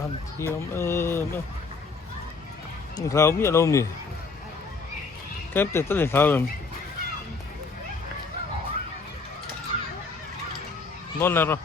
ทำเทียมเขามีอารมณ์นี่แก้มเตะตั้งแต่เขาเลยนอนแล้วหรอ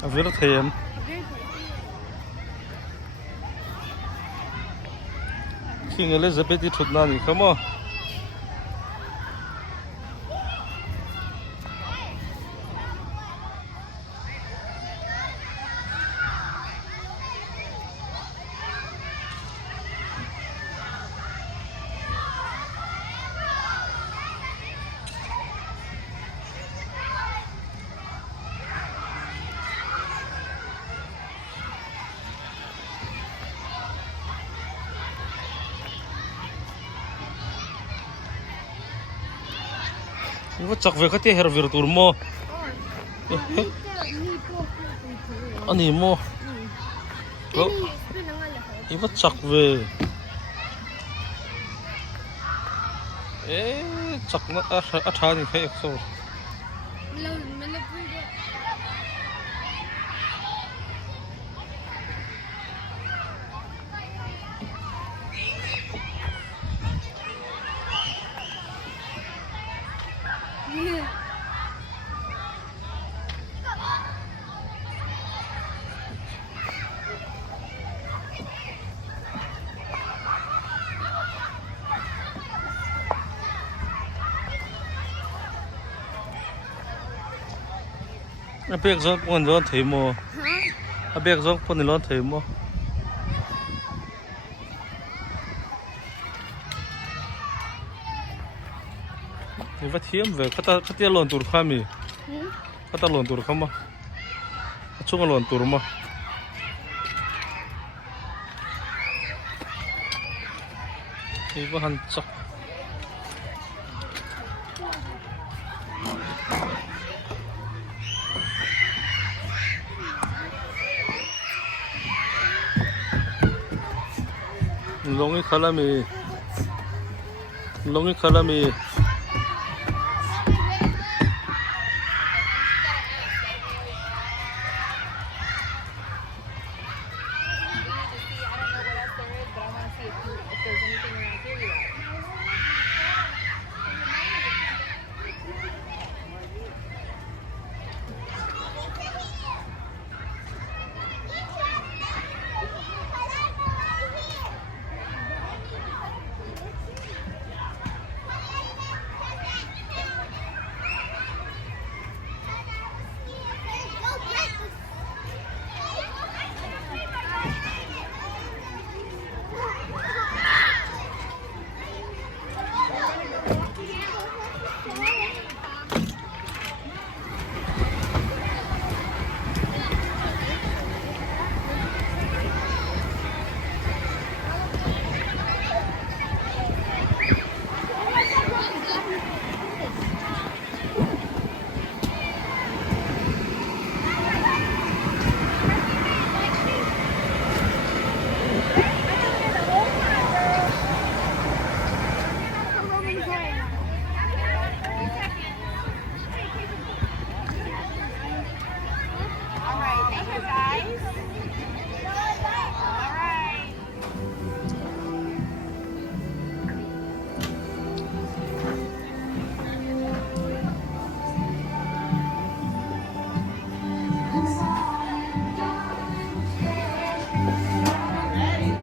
เอาไปรถเทียมคิงElizabethที่ถุดนั่นนี่เขามั้งนี่ว่าจักเวกที่เฮอร์วิร์ตูร์โมอันนี้โมนี่ว่าจักเวจักนัดอาชานี่ใครสู้อาเบียกซอกปนร้อนเทมออาเบียกซอกปนร้อนเทมอนี่ว่าเทียมเวกเขาตีหล่นตัวข้ามีเขาตีหล่นตัวข้ามาช่วงหล่นตัวมานี่ว่าหันจักลงอีกครั้งละมี